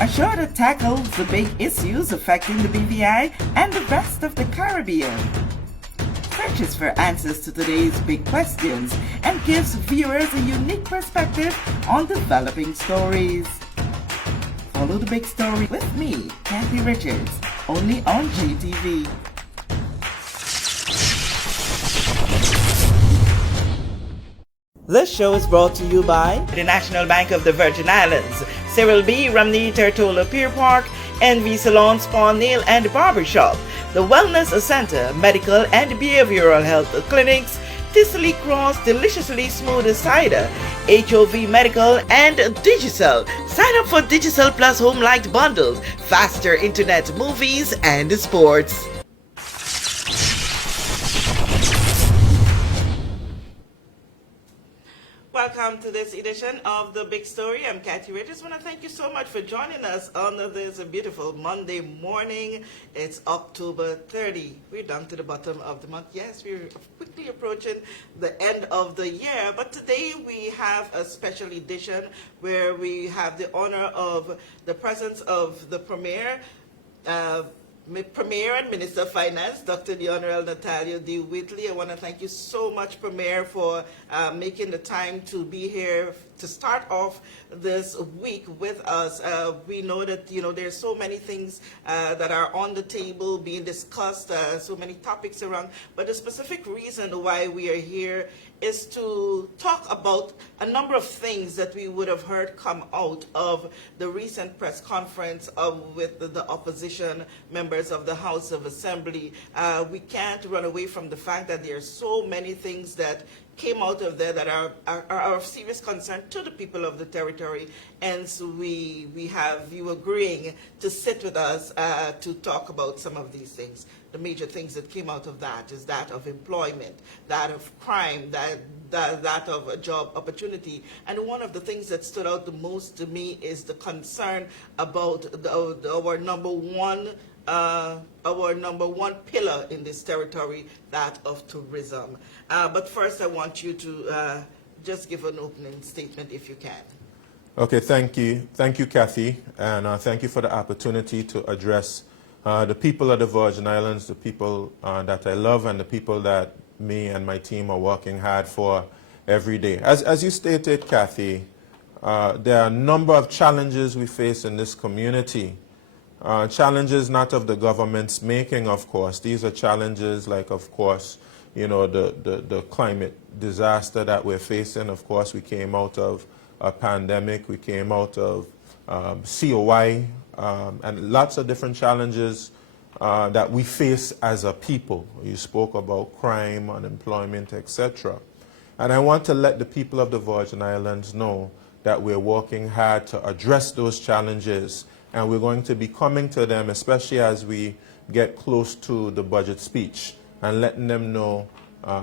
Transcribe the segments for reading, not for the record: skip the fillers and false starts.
A show that tackles the big issues affecting the BVI and the rest of the Caribbean. Searches for answers to today's big questions and gives viewers a unique perspective on developing stories. Follow the big story with me, Kathy Richards, only on GTV. This show is brought to you by the National Bank of the Virgin Islands, Cyril B. Ramney Tertola Pier Park, NV Salon Spa Nail and Barbershop, the Wellness Center, Medical and Behavioral Health Clinics, Tissley Cross Deliciously Smooth Cider, HOV Medical, and Digicel. Sign up for Digicel Plus Home Light Bundles, faster internet, movies, and sports. Welcome to this edition of The Big Story. I'm Kathy Richards. I just want to thank you so much for joining us on this beautiful Monday morning. It's October 30. We're down to the bottom of the month. Yes, we're quickly approaching the end of the year, but today we have a special edition where we have the honor of the presence of the Premier and Minister of Finance, Dr. the Honorable Natalia D. Wheatley. I want to thank you so much, Premier, for making the time to be here to start off this week with us. We know that, there's so many things that are on the table being discussed, so many topics around, but the specific reason why we are here is to talk about a number of things that we would have heard come out of the recent press conference with the opposition members of the House of Assembly. We can't run away from the fact that there are so many things that came out of there that are of serious concern to the people of the territory, and so we have you agreeing to sit with us to talk about some of these things. The major things that came out of that is that of employment, that of crime, that of a job opportunity. And one of the things that stood out the most to me is the concern about our number one pillar in this territory, that of tourism. But first, I want you to just give an opening statement if you can. Okay, thank you. Thank you, Kathy, and thank you for the opportunity to address the people of the Virgin Islands, the people that I love, and the people that me and my team are working hard for every day. As you stated, Kathy, there are a number of challenges we face in this community. Challenges not of the government's making, of course. These are challenges like, of course, the climate disaster that we're facing. Of course, we came out of a pandemic. We came out of COI, and lots of different challenges that we face as a people. You spoke about crime, unemployment, etc. And I want to let the people of the Virgin Islands know that we're working hard to address those challenges, and we're going to be coming to them, especially as we get close to the budget speech, and letting them know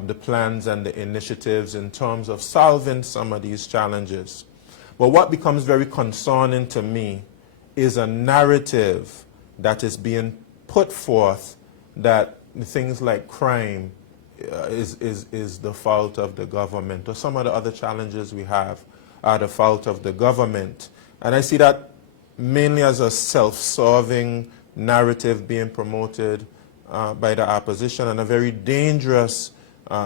the plans and the initiatives in terms of solving some of these challenges. But what becomes very concerning to me is a narrative that is being put forth that things like crime is the fault of the government, or some of the other challenges we have are the fault of the government. And I see that mainly as a self-serving narrative being promoted by the opposition, and a very dangerous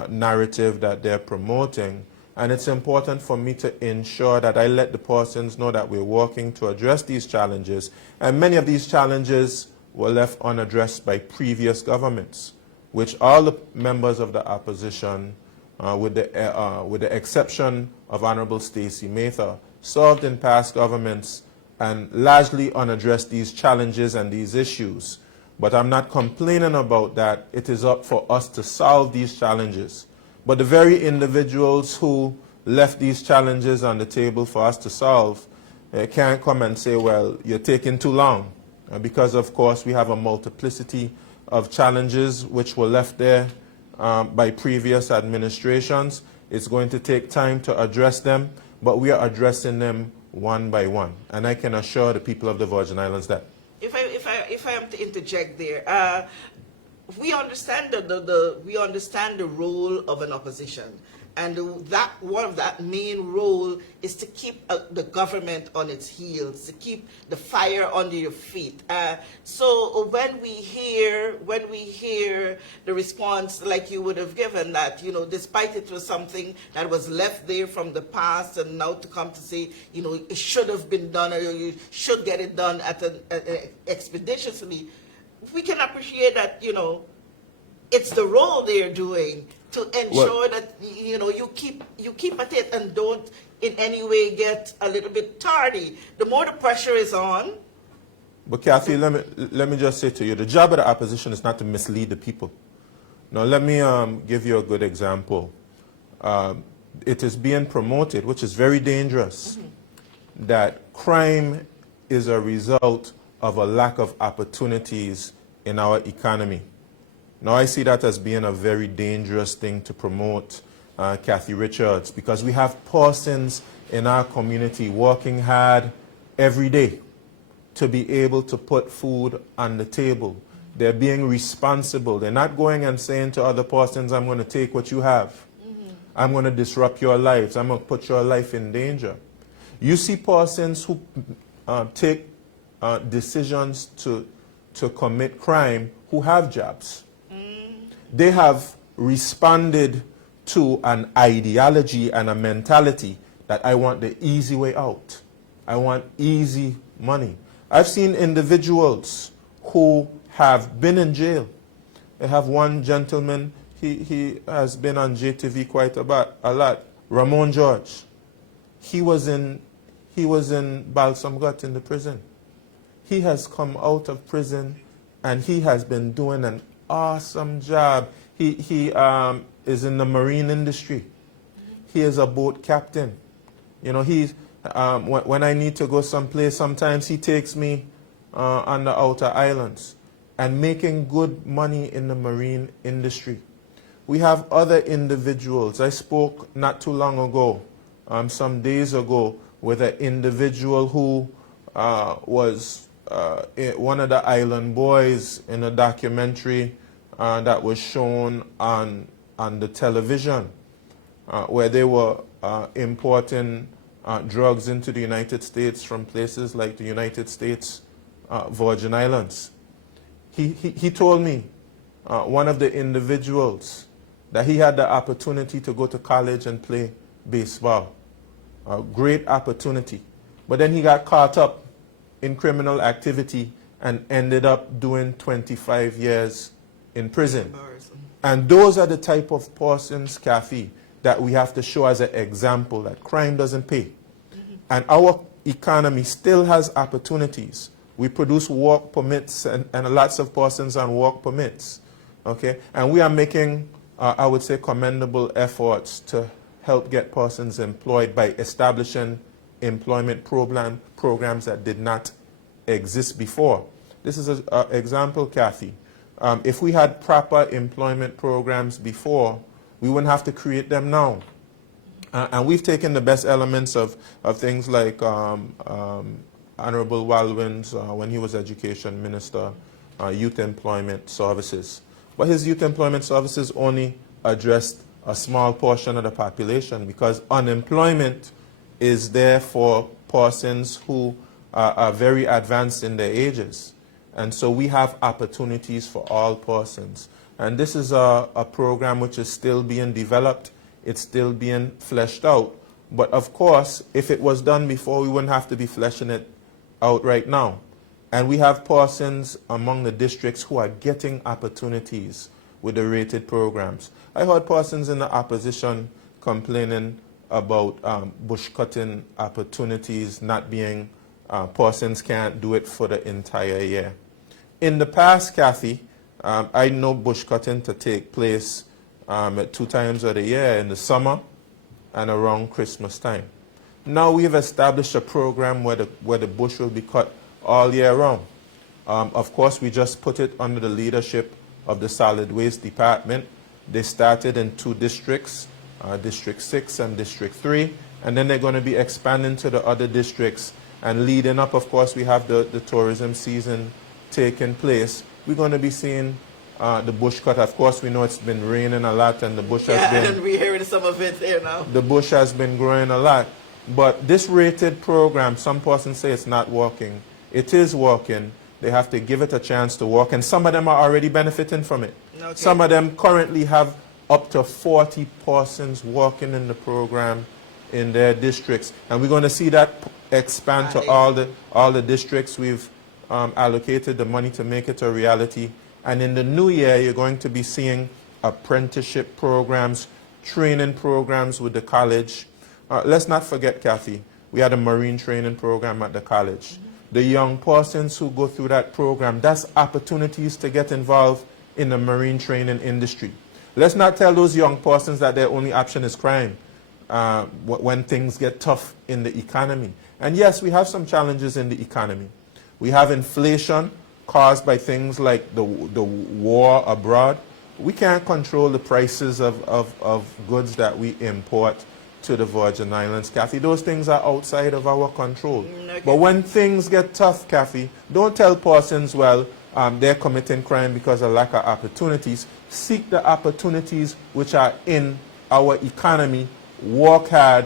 narrative that they're promoting. And it's important for me to ensure that I let the persons know that we're working to address these challenges. And many of these challenges were left unaddressed by previous governments, which all the members of the opposition, with the exception of Honorable Stacey Mather, served in past governments and largely unaddressed these challenges and these issues. But I'm not complaining about that. It is up for us to solve these challenges. But the very individuals who left these challenges on the table for us to solve can't come and say, well, you're taking too long. Because, of course, we have a multiplicity of challenges which were left there by previous administrations. It's going to take time to address them, but we are addressing them one by one. And I can assure the people of the Virgin Islands that. If I am to interject there, we understand the role of an opposition. And that one of that main role is to keep the government on its heels, to keep the fire under your feet. So when we hear the response like you would have given, that despite it was something that was left there from the past, and now to come to say it should have been done, or you should get it done expeditiously, we can appreciate that it's the role they're doing to ensure that you keep at it and don't in any way get a little bit tardy. The more the pressure is on. But Kathy, let me just say to you, the job of the opposition is not to mislead the people. Now let me give you a good example. It is being promoted, which is very dangerous, that crime is a result of a lack of opportunities in our economy. Now, I see that as being a very dangerous thing to promote, Kathy Richards, because we have persons in our community working hard every day to be able to put food on the table. They're being responsible. They're not going and saying to other persons, I'm going to take what you have. I'm going to disrupt your lives. I'm going to put your life in danger. You see persons who take decisions to commit crime who have jobs. They have responded to an ideology and a mentality that I want the easy way out. I want easy money. I've seen individuals who have been in jail. I have one gentleman, he has been on JTV quite a lot. Ramon George. He was in Balsam Gut in the prison. He has come out of prison and he has been doing an awesome job. He is in the marine industry. He is a boat captain. He's when I need to go someplace, sometimes he takes me on the outer islands and making good money in the marine industry. We have other individuals. I spoke not too long ago, some days ago, with an individual who was one of the island boys in a documentary that was shown on the television, where they were importing drugs into the United States from places like the United States Virgin Islands. He told me, one of the individuals, that he had the opportunity to go to college and play baseball. A great opportunity. But then he got caught up in criminal activity and ended up doing 25 years in prison. And those are the type of persons, Kathy, that we have to show as an example that crime doesn't pay. And our economy still has opportunities. We produce work permits and lots of persons on work permits. Okay? And we are making, I would say, commendable efforts to help get persons employed by establishing employment programs that did not exist before. This is an example, Kathy. If we had proper employment programs before, we wouldn't have to create them now. And we've taken the best elements of things like Honorable Walwyn's, when he was Education Minister, Youth Employment Services. But his Youth Employment Services only addressed a small portion of the population, because unemployment is there for persons who are very advanced in their ages. And so we have opportunities for all persons. And this is a program which is still being developed. It's still being fleshed out. But of course, if it was done before, we wouldn't have to be fleshing it out right now. And we have persons among the districts who are getting opportunities with the rated programs. I heard persons in the opposition complaining about bush cutting opportunities not being, persons can't do it for the entire year. In the past, Kathy, I know bush cutting to take place 2 times of the year, in the summer and around Christmas time. Now we have established a program where the bush will be cut all year round. Of course, we just put it under the leadership of the Solid Waste Department. They started in 2 districts, District 6 and District 3, and then they're going to be expanding to the other districts. And leading up, of course, we have the tourism season taking place. We're going to be seeing the bush cut. Of course, we know it's been raining a lot, and the bush has Yeah, been... and we're hearing some of it here now. The bush has been growing a lot. But this rated program, some persons say it's not working. It is working. They have to give it a chance to work, and some of them are already benefiting from it. Okay. Some of them currently have up to 40 persons working in the program in their districts, and we're going to see that expand to all the districts. We've allocated the money to make it a reality, and in the new year you're going to be seeing apprenticeship programs, training programs with the college. Let's not forget, Kathy, we had a marine training program at the college. The young persons who go through that program, that's opportunities to get involved in the marine training industry. Let's not tell those young persons that their only option is crime when things get tough in the economy. And yes, we have some challenges in the economy. We have inflation caused by things like the war abroad. We can't control the prices of goods that we import to the Virgin Islands, Kathy. Those things are outside of our control. Okay. But when things get tough, Kathy, don't tell persons, well, they're committing crime because of lack of opportunities. Seek the opportunities which are in our economy. Work hard.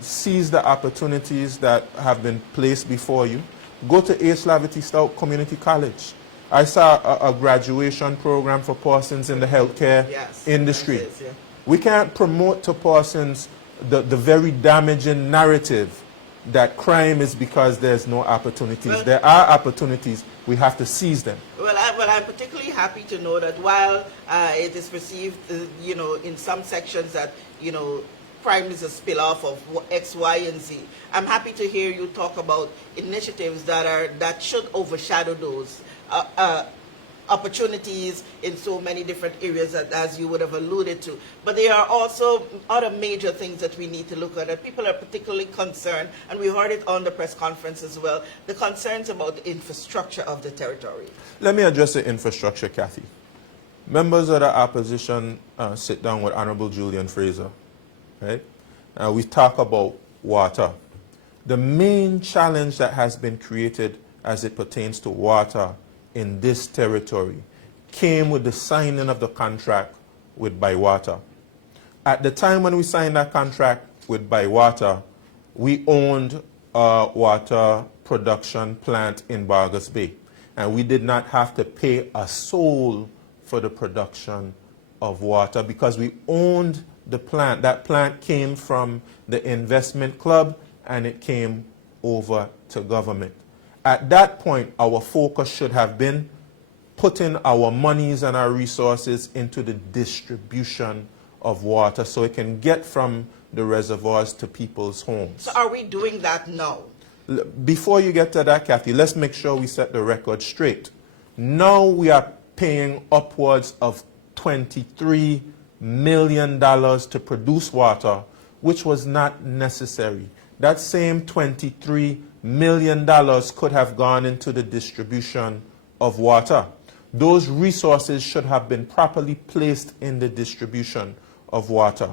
Seize the opportunities that have been placed before you. Go to A. Slavity Stout Community College. I saw a graduation program for persons in the healthcare industry. Yes, yeah. We can't promote to persons the very damaging narrative that crime is because there's no opportunities. Well, there are opportunities. We have to seize them. Well, I'm particularly happy to know that while it is perceived, in some sections that, crime is a spill-off of X, Y, and Z, I'm happy to hear you talk about initiatives that should overshadow those opportunities in so many different areas as you would have alluded to. But there are also other major things that we need to look at, that people are particularly concerned, and we heard it on the press conference as well, the concerns about the infrastructure of the territory. Let me address the infrastructure, Kathy. Members of the opposition sit down with Honorable Julian Fraser, right? We talk about water. The main challenge that has been created as it pertains to water in this territory came with the signing of the contract with Bywater. At the time when we signed that contract with Bywater, we owned a water production plant in Bargus Bay, and we did not have to pay a soul for the production of water because we owned the plant. That plant came from the investment club, and it came over to government. At that point, our focus should have been putting our monies and our resources into the distribution of water so it can get from the reservoirs to people's homes. So are we doing that now? Before you get to that, Kathy, let's make sure we set the record straight. Now we are paying upwards of $23 million to produce water, which was not necessary. That same $23 million could have gone into the distribution of water. Those resources should have been properly placed in the distribution of water.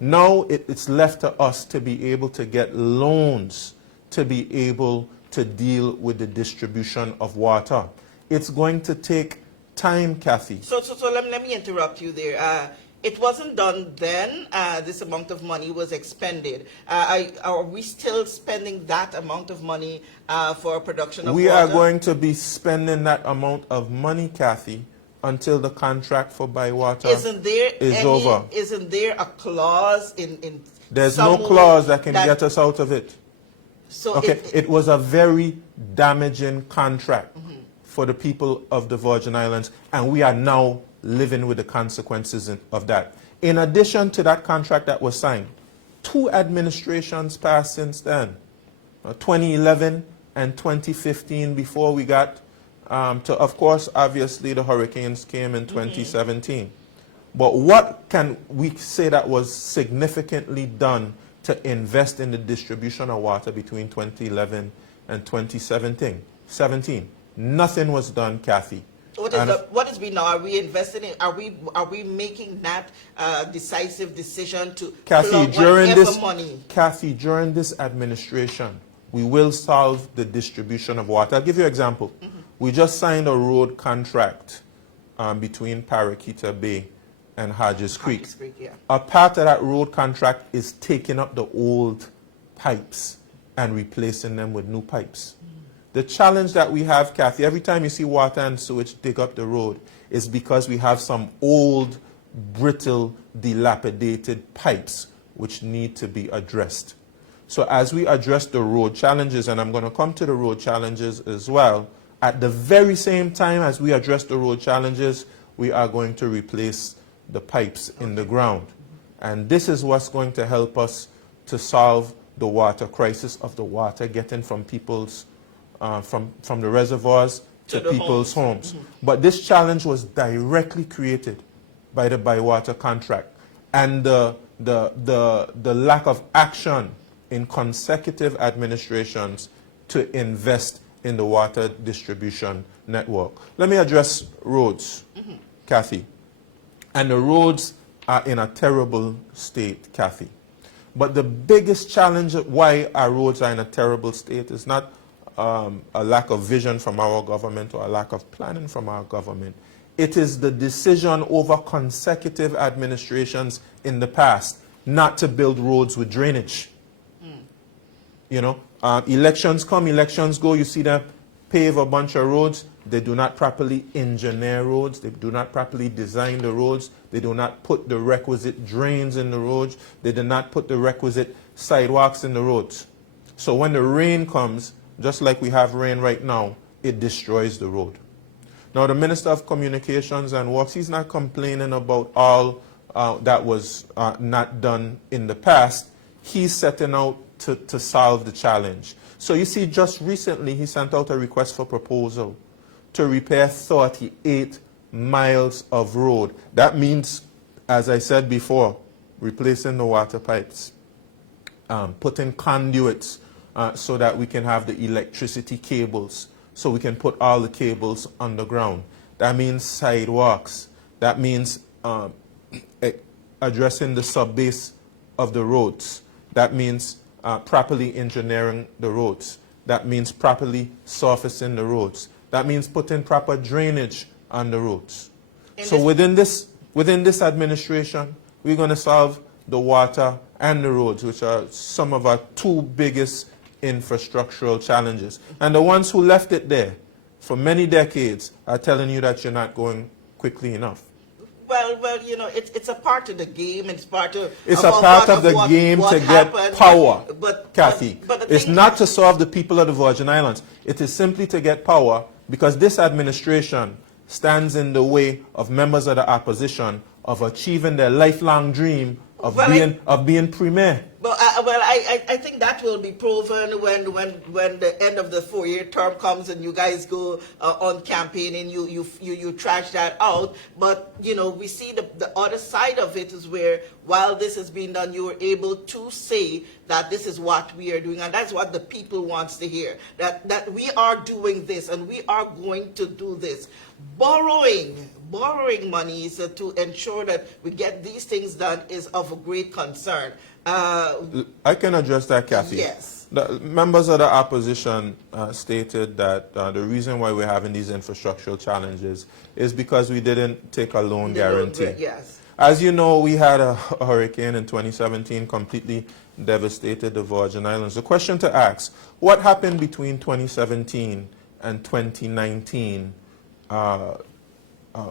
Now it's left to us to be able to get loans to be able to deal with the distribution of water. It's going to take time, Kathy. So let me interrupt you there. It wasn't done then. This amount of money was expended. Are we still spending that amount of money for production of water? We are going to be spending that amount of money, Kathy, until the contract for Bywater is over. Isn't there a clause in There's no clause that can get us out of it. So okay, it was a very damaging contract for the people of the Virgin Islands, and we are now living with the consequences of that. In addition to that contract that was signed, 2 administrations passed since then, 2011 and 2015, before we got to, of course, obviously the hurricanes came in 2017. But what can we say that was significantly done to invest in the distribution of water between 2011 and 2017? Nothing was done, Kathy. What is we now? Are we investing in? Are we making that decisive decision to plug whatever money? Kathy, during this administration, we will solve the distribution of water. I'll give you an example. We just signed a road contract between Paraquita Bay and Hodges Creek. Hodges Creek, yeah. A part of that road contract is taking up the old pipes and replacing them with new pipes. The challenge that we have, Kathy, every time you see water and sewage dig up the road, is because we have some old, brittle, dilapidated pipes which need to be addressed. So as we address the road challenges, and I'm going to come to the road challenges as well, at the very same time as we address the road challenges, we are going to replace the pipes in the ground. And this is what's going to help us to solve the water crisis of the water getting from people's, from the reservoirs to people's homes. But this challenge was directly created by the Bywater contract. And the lack of action in consecutive administrations to invest in the water distribution network. Let me address roads, Kathy. And the roads are in a terrible state, Kathy. But the biggest challenge why our roads are in a terrible state is not a lack of vision from our government or a lack of planning from our government. It is the decision over consecutive administrations in the past not to build roads with drainage. You know, elections come, elections go, you see them pave a bunch of roads. They do not properly engineer roads. They do not properly design the roads. They do not put the requisite drains in the roads. They do not put the requisite sidewalks in the roads. So when the rain comes, just like we have rain right now, it destroys the road. Now the Minister of Communications and Works, he's not complaining about all that was not done in the past. He's setting out to solve the challenge. So you see, just recently he sent out a request for proposal to repair 38 miles of road. That means, as I said before, replacing the water pipes, putting conduits so that we can have the electricity cables, so we can put all the cables underground. That means sidewalks. That means addressing the subbase of the roads. That means properly engineering the roads. That means properly surfacing the roads. That means putting proper drainage on the roads. So within this administration, we're going to solve the water and the roads, which are some of our two biggest infrastructural challenges. And the ones who left it there for many decades are telling you that you're not going quickly enough. Well, you know, it's a part of the game. It's part of the game to get power, Kathy. But it's not to solve the people of the Virgin Islands. It is simply to get power because this administration stands in the way of members of the opposition of achieving their lifelong dream of being premier. I think that will be proven when the end of the 4-year term comes and you guys go on campaign and you trash that out. But you know, we see the other side of it is where while this is being done, you are able to say that this is what we are doing, and that's what the people wants to hear. That we are doing this and we are going to do this. Borrowing monies to ensure that we get these things done is of a great concern. I can address that, Kathy. Yes. The members of the opposition stated that the reason why we're having these infrastructural challenges is because we didn't take a loan guarantee. Yes. As you know, we had a hurricane in 2017 completely devastated the Virgin Islands. The question to ask, what happened between 2017 and 2019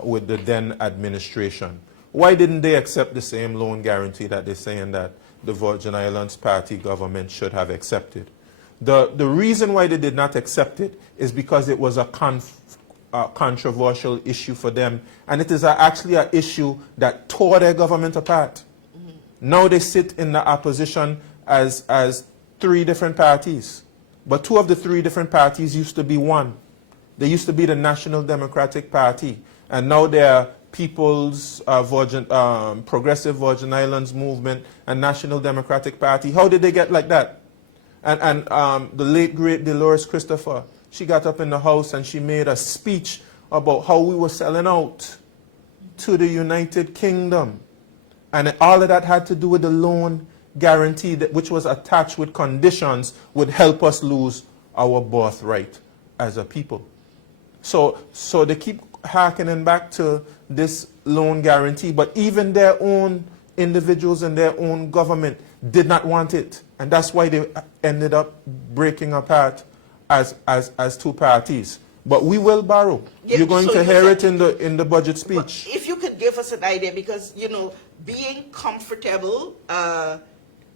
with the then administration? Why didn't they accept the same loan guarantee that they're saying that the Virgin Islands party government should have accepted? The reason why they did not accept it is because it was a controversial issue for them, and it is actually an issue that tore their government apart. Now they sit in the opposition as 3 different parties, but 2 of the 3 different parties used to be one. They used to be the National Democratic Party, and now they are People's Progressive Virgin Islands Movement and National Democratic Party. How did they get like that? And the late, great Dolores Christopher, she got up in the House and she made a speech about how we were selling out to the United Kingdom. And all of that had to do with the loan guarantee, which was attached with conditions would help us lose our birthright as a people. So they keep harkening back to this loan guarantee, but even their own individuals in their own government did not want it. And that's why they ended up breaking apart as two parties. But we will borrow. Yeah, You're going so to you hear said- it in the budget speech. If you could give us an idea, because, you know, being comfortable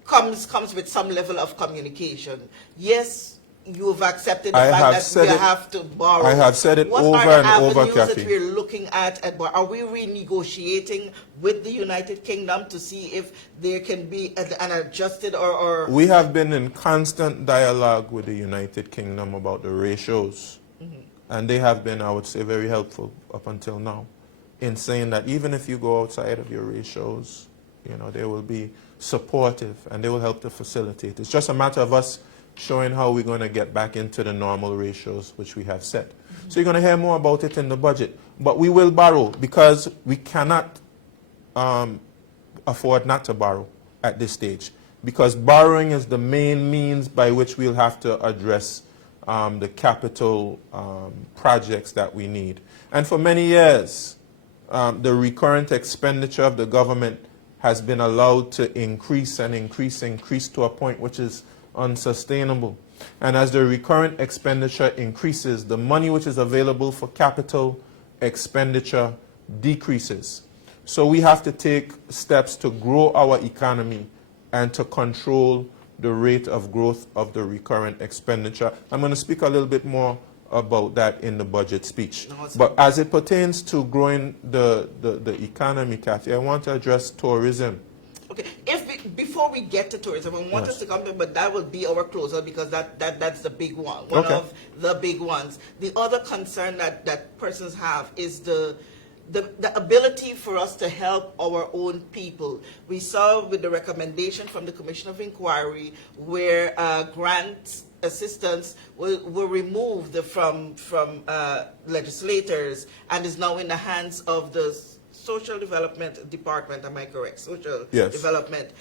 comes with some level of communication. Yes, you've accepted the I fact have that said we it- have to borrow. I have said it what over are the and over, avenues Kathy. that we're looking at? Are we renegotiating with the United Kingdom to see if there can be an adjusted or We have been in constant dialogue with the United Kingdom about the ratios. And they have been, I would say, very helpful up until now in saying that even if you go outside of your ratios, you know, they will be supportive and they will help to facilitate. It's just a matter of us showing how we're going to get back into the normal ratios which we have set. So you're going to hear more about it in the budget. But we will borrow because we cannot afford not to borrow at this stage, because borrowing is the main means by which we'll have to address the capital projects that we need. And for many years, the recurrent expenditure of the government has been allowed to increase and increase to a point which is unsustainable. And as the recurrent expenditure increases, the money which is available for capital expenditure decreases. So we have to take steps to grow our economy and to control the rate of growth of the recurrent expenditure. I'm going to speak a little bit more about that in the budget speech. But as it pertains to growing the economy, Kathy, I want to address tourism. okay? Before we get to tourism, I want us to come back, but that will be our closer because that's the big one of the big ones. The other concern that persons have is the ability for us to help our own people. We saw with the recommendation from the Commission of Inquiry where grant assistance were removed from legislators and is now in the hands of the Social Development Department. Am I correct? Social Development.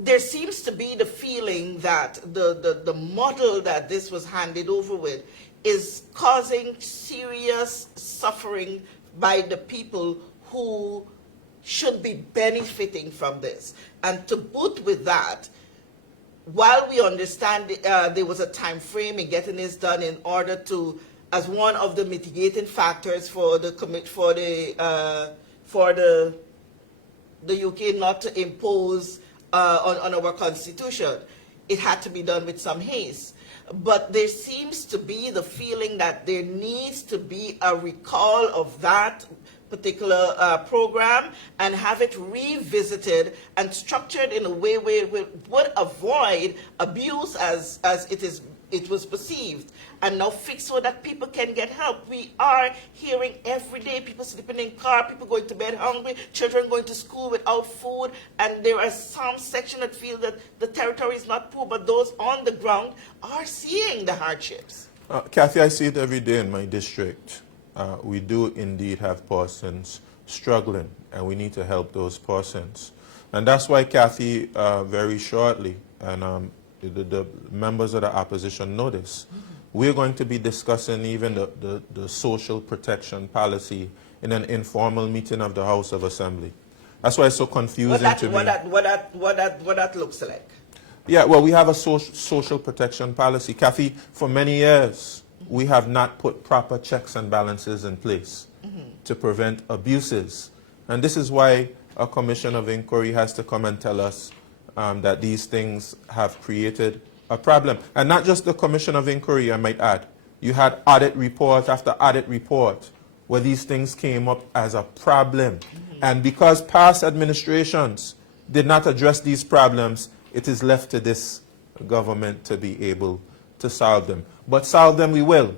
There seems to be the feeling that the model that this was handed over with is causing serious suffering by the people who should be benefiting from this. And to boot with that, while we understand there was a time frame in getting this done in order to, as one of the mitigating factors for the UK not to impose on our constitution, it had to be done with some haste. But there seems to be the feeling that there needs to be a recall of that particular program and have it revisited and structured in a way where it would avoid abuse as it was perceived, and now fixed so that people can get help. We are hearing every day people sleeping in car, people going to bed hungry, children going to school without food, and there are some section that feel that the territory is not poor, but those on the ground are seeing the hardships. Kathy, I see it every day in my district. We do indeed have persons struggling, and we need to help those persons. And that's why, Kathy, very shortly, and the members of the opposition know this, we're going to be discussing even the social protection policy in an informal meeting of the House of Assembly. That's why it's so confusing to me. What that looks like. Yeah, well, we have a social protection policy. Kathy, for many years, we have not put proper checks and balances in place to prevent abuses. And this is why a commission of inquiry has to come and tell us that these things have created a problem. And not just the commission of inquiry, I might add. You had audit report after audit report where these things came up as a problem. And because past administrations did not address these problems, it is left to this government to be able to solve them. But solve them we will.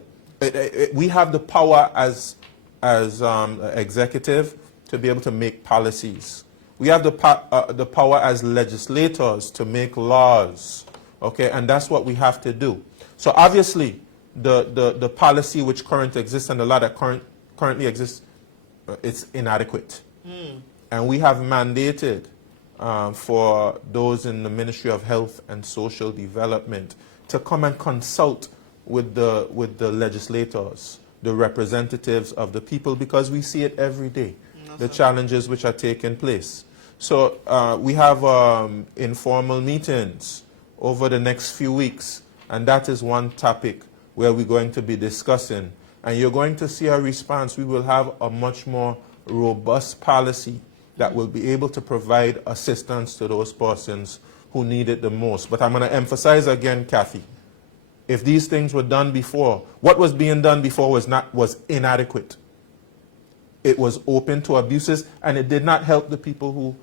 We have the power as executive to be able to make policies. We have the power as legislators to make laws, okay? And that's what we have to do. So obviously, the policy which currently exists and the law that currently exists, it's inadequate. And we have mandated for those in the Ministry of Health and Social Development to come and consult with the legislators, the representatives of the people, because we see it every day, the challenges which are taking place. So we have informal meetings over the next few weeks, and that is one topic where we're going to be discussing. And you're going to see a response. We will have a much more robust policy that will be able to provide assistance to those persons who need it the most. But I'm going to emphasize again, Kathy, if these things were done before, what was being done before was inadequate. It was open to abuses, and it did not help the people who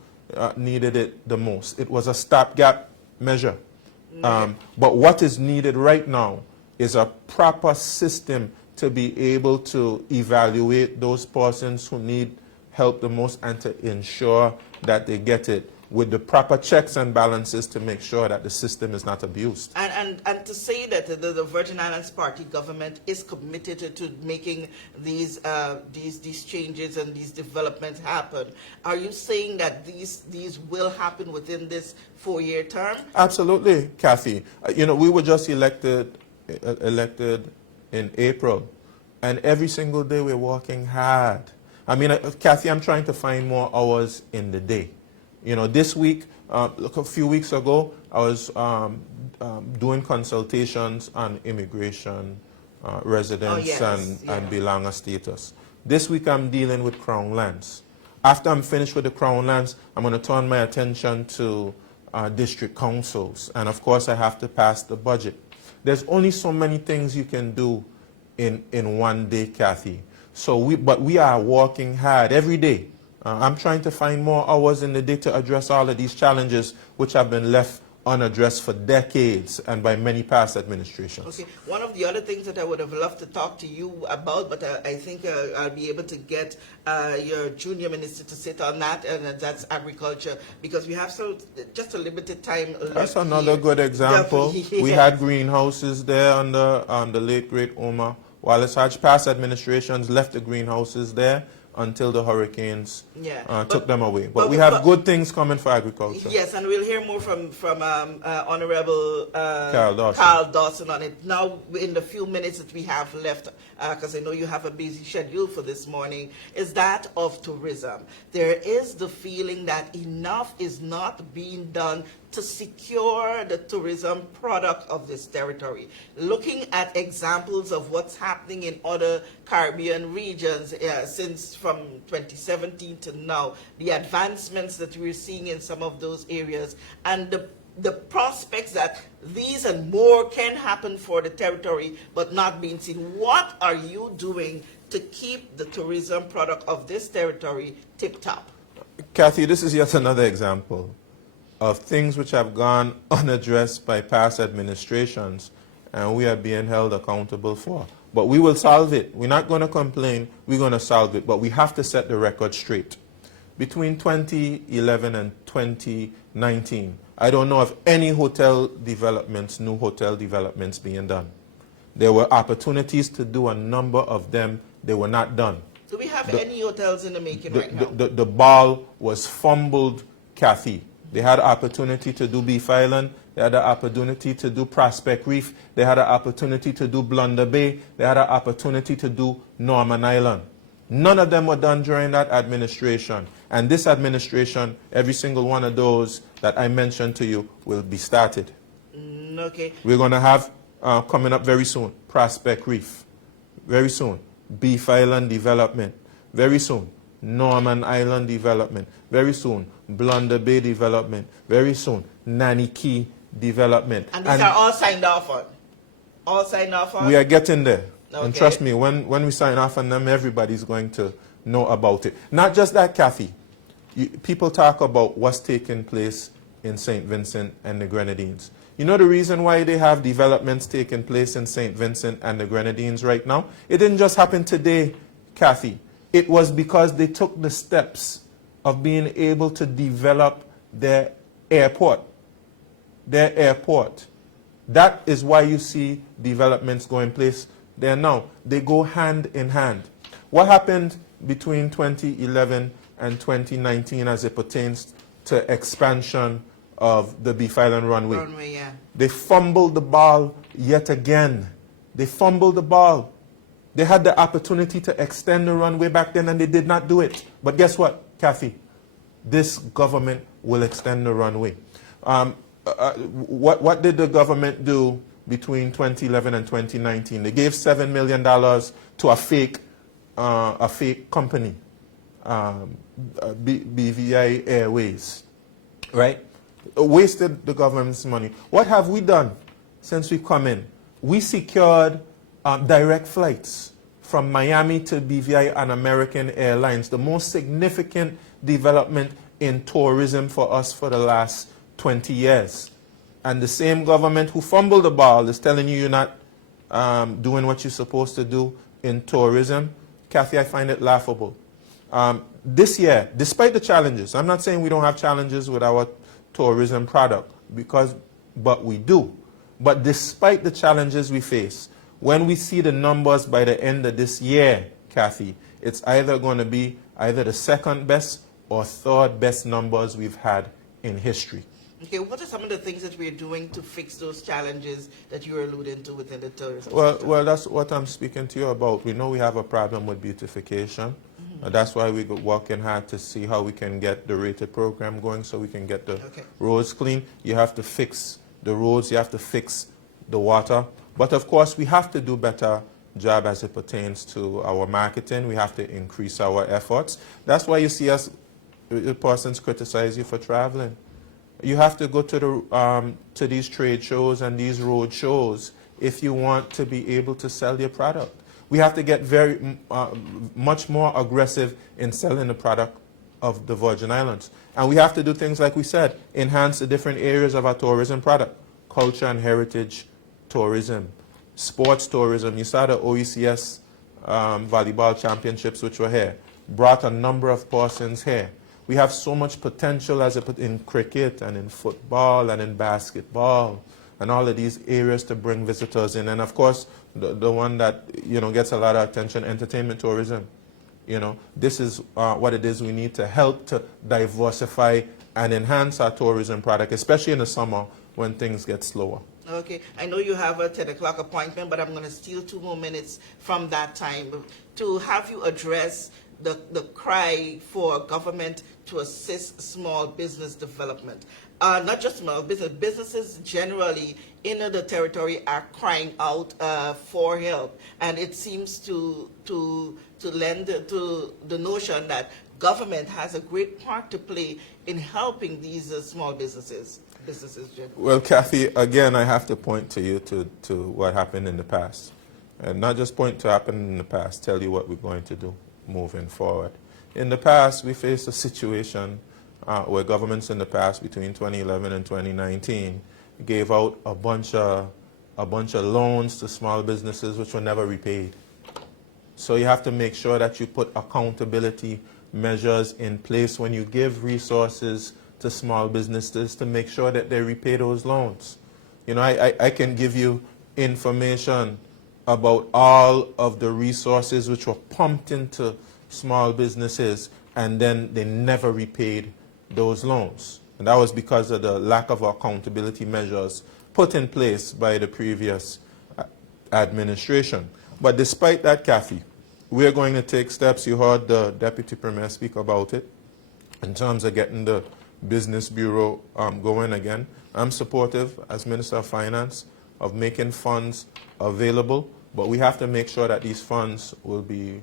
needed it the most. It was a stopgap measure. But what is needed right now is a proper system to be able to evaluate those persons who need help the most and to ensure that they get it with the proper checks and balances to make sure that the system is not abused. And to say that the Virgin Islands Party government is committed to making these changes and these developments happen, are you saying that these will happen within this 4-year term? Absolutely, Kathy. You know, we were just elected in April, and every single day we're working hard. I mean, Kathy, I'm trying to find more hours in the day. You know, this week, a few weeks ago, I was doing consultations on immigration, residence, and belanger status. This week, I'm dealing with Crown lands. After I'm finished with the Crown lands, I'm going to turn my attention to district councils. And of course, I have to pass the budget. There's only so many things you can do in one day, Kathy. But we are working hard every day. I'm trying to find more hours in the day to address all of these challenges which have been left unaddressed for decades and by many past administrations. Okay, one of the other things that I would have loved to talk to you about, but I think I'll be able to get your junior minister to sit on that, and that's agriculture, because we have just a limited time left. That's another good example. We had greenhouses there under the late great Omar Wallace Hodge. Past administrations left the greenhouses there until the hurricanes took them away. But we have good things coming for agriculture. Yes, and we'll hear more from Honorable Carl Dawson on it. Now, in the few minutes that we have left, because I know you have a busy schedule for this morning, is that of tourism. There is the feeling that enough is not being done to secure the tourism product of this territory. Looking at examples of what's happening in other Caribbean regions since from 2017 to now, the advancements that we're seeing in some of those areas, and the prospects that these and more can happen for the territory but not being seen. What are you doing to keep the tourism product of this territory tip-top? Kathy, this is yet another example of things which have gone unaddressed by past administrations and we are being held accountable for. But we will solve it. We're not going to complain. We're going to solve it. But we have to set the record straight. Between 2011 and 2019, I don't know of any hotel developments, new hotel developments being done. There were opportunities to do a number of them. They were not done. Do we have any hotels in the making right now? The ball was fumbled, Kathy. They had an opportunity to do Beef Island. They had an opportunity to do Prospect Reef. They had an opportunity to do Blunder Bay. They had an opportunity to do Norman Island. None of them were done during that administration. And this administration, every single one of those that I mentioned to you will be started. Okay. We're going to have, coming up very soon, Prospect Reef. Very soon. Beef Island development. Very soon. Norman Island development. Very soon. Blunder Bay development. Very soon. Nanny Key development. And these are all signed off on? All signed off on? We are getting there. Okay. And trust me, when we sign off on them, everybody's going to know about it. Not just that, Kathy. People talk about what's taking place in St. Vincent and the Grenadines. You know the reason why they have developments taking place in St. Vincent and the Grenadines right now? It didn't just happen today, Kathy. It was because they took the steps of being able to develop their airport. Their airport. That is why you see developments going place there now. They go hand in hand. What happened between 2011 and 2019 as it pertains to expansion of the Beef Island runway? Yeah. They fumbled the ball yet again. They fumbled the ball. They had the opportunity to extend the runway back then, and they did not do it. But guess what, Kathy? This government will extend the runway. What did the government do between 2011 and 2019? They gave $7 million to a fake company, BVI Airways, right? Wasted the government's money. What have we done since we come in? We secured direct flights from Miami to BVI and American Airlines, the most significant development in tourism for us for the last 20 years. And the same government who fumbled the ball is telling you you're not doing what you're supposed to do in tourism. Kathy, I find it laughable. This year, despite the challenges, I'm not saying we don't have challenges with our tourism product, but we do. But despite the challenges we face, when we see the numbers by the end of this year, Kathy, it's either going to be either the second best or third best numbers we've had in history. Okay, what are some of the things that we're doing to fix those challenges that you were alluding to within the tourism sector? Well, that's what I'm speaking to you about. We know we have a problem with beautification. That's why we're working hard to see how we can get the rated program going so we can get the roads clean. You have to fix the roads, you have to fix the water. But of course, we have to do better job as it pertains to our marketing. We have to increase our efforts. That's why you see us, persons criticize you for traveling. You have to go to these trade shows and these road shows if you want to be able to sell your product. We have to get much more aggressive in selling the product of the Virgin Islands. And we have to do things like we said, enhance the different areas of our tourism product, culture and heritage tourism, sports tourism. You saw the OECS volleyball championships which were here, brought a number of persons here. We have so much potential in cricket and in football and in basketball and all of these areas to bring visitors in. And of course, the one that gets a lot of attention, entertainment tourism. This is what it is we need to help to diversify and enhance our tourism product, especially in the summer when things get slower. Okay, I know you have a 10 o'clock appointment, but I'm going to steal 2 more minutes from that time to have you address the cry for government to assist small business development. Not just small business, businesses generally in the territory are crying out for help, and it seems to lend to the notion that government has a great part to play in helping these small businesses generally. Well, Kathy, again, I have to point to you to what happened in the past, and not just point to what happened in the past, tell you what we're going to do moving forward. In the past, we faced a situation where governments in the past, between 2011 and 2019, gave out a bunch of loans to small businesses which were never repaid. So you have to make sure that you put accountability measures in place when you give resources to small businesses to make sure that they repay those loans. I can give you information about all of the resources which were pumped into small businesses and then they never repaid those loans. And that was because of the lack of accountability measures put in place by the previous administration. But despite that, Kathy, we're going to take steps. You heard the Deputy Premier speak about it in terms of getting the Business Bureau going again. I'm supportive, as Minister of Finance, of making funds available, but we have to make sure that these funds will be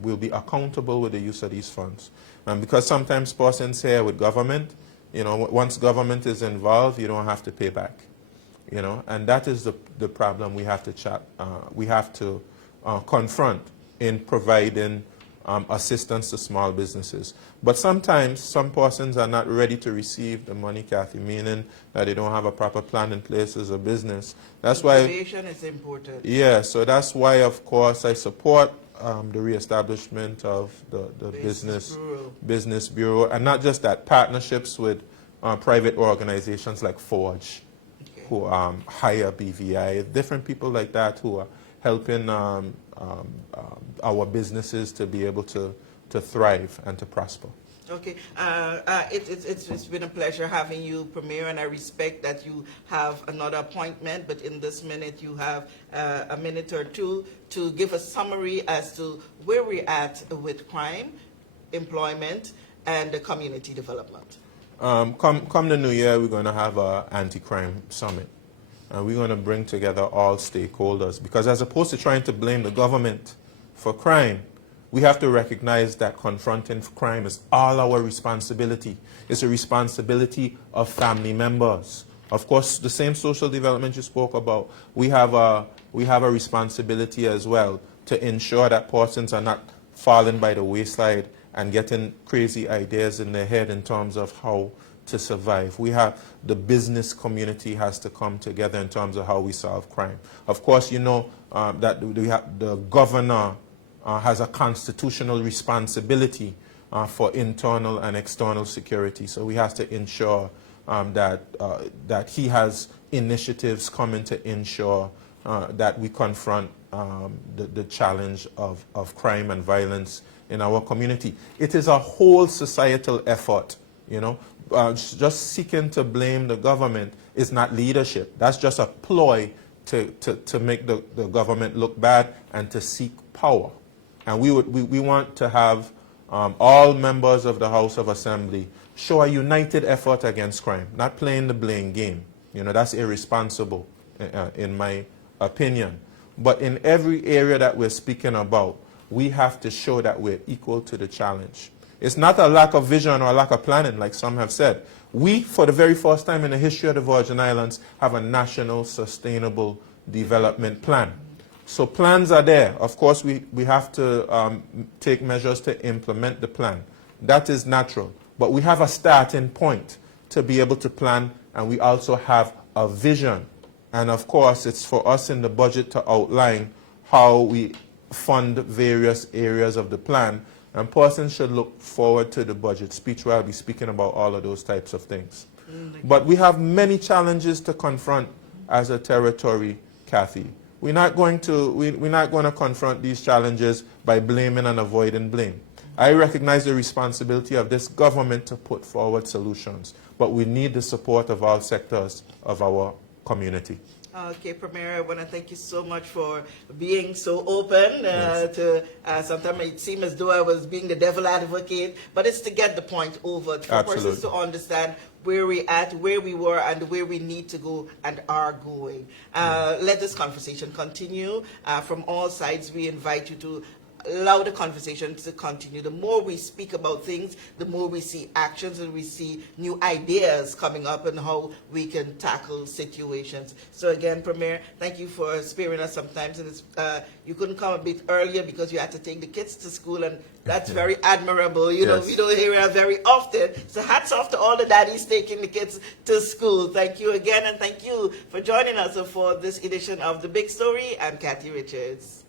accountable with the use of these funds. And because sometimes persons here with government, once government is involved, you don't have to pay back. And that is the problem we have to confront in providing assistance to small businesses. But sometimes some persons are not ready to receive the money, Kathy, meaning that they don't have a proper plan in place as a business. That's why Information is important. Yeah, so that's why, of course, I support the reestablishment of the Business Bureau, and not just that, partnerships with private organizations like Forge, who hire BVI, different people like that who are helping our businesses to be able to thrive and to prosper. Okay, it's been a pleasure having you, Premier, and I respect that you have another appointment, but in this minute you have a minute or two to give a summary as to where we're at with crime, employment, and community development. Come the new year, we're going to have an anti-crime summit. And we're going to bring together all stakeholders, because as opposed to trying to blame the government for crime, we have to recognize that confronting crime is all our responsibility. It's a responsibility of family members. Of course, the same social development you spoke about, we have a responsibility as well to ensure that persons are not falling by the wayside and getting crazy ideas in their head in terms of how to survive. We have the business community has to come together in terms of how we solve crime. Of course, you know that the governor has a constitutional responsibility for internal and external security. So we have to ensure that he has initiatives coming to ensure that we confront the challenge of crime and violence in our community. It is a whole societal effort, you know. Just seeking to blame the government is not leadership. That's just a ploy to make the government look bad and to seek power. And we want to have all members of the House of Assembly show a united effort against crime, not playing the blame game. You know, that's irresponsible in my opinion. But in every area that we're speaking about, we have to show that we're equal to the challenge. It's not a lack of vision or a lack of planning, like some have said. We, for the very first time in the history of the Virgin Islands, have a national sustainable development plan. So plans are there. Of course, we have to take measures to implement the plan. That is natural. But we have a starting point to be able to plan, and we also have a vision. And of course, it's for us in the budget to outline how we fund various areas of the plan. And persons should look forward to the budget speech where I'll be speaking about all of those types of things. But we have many challenges to confront as a territory, Kathy. We're not going to confront these challenges by blaming and avoiding blame. I recognize the responsibility of this government to put forward solutions, but we need the support of all sectors of our community. Okay, Premier, I want to thank you so much for being so open. Sometimes it seemed as though I was being the devil advocate, but it's to get the point over, for persons to understand where we're at, where we were, and where we need to go and are going. Let this conversation continue. From all sides, we invite you to allow the conversation to continue. The more we speak about things, the more we see actions and we see new ideas coming up and how we can tackle situations. So again, Premier, thank you for sparing us sometimes. And you couldn't come a bit earlier because you had to take the kids to school, and that's very admirable. You know, we don't hear it very often. So hats off to all the daddies taking the kids to school. Thank you again, and thank you for joining us for this edition of The Big Story. I'm Kathy Richards.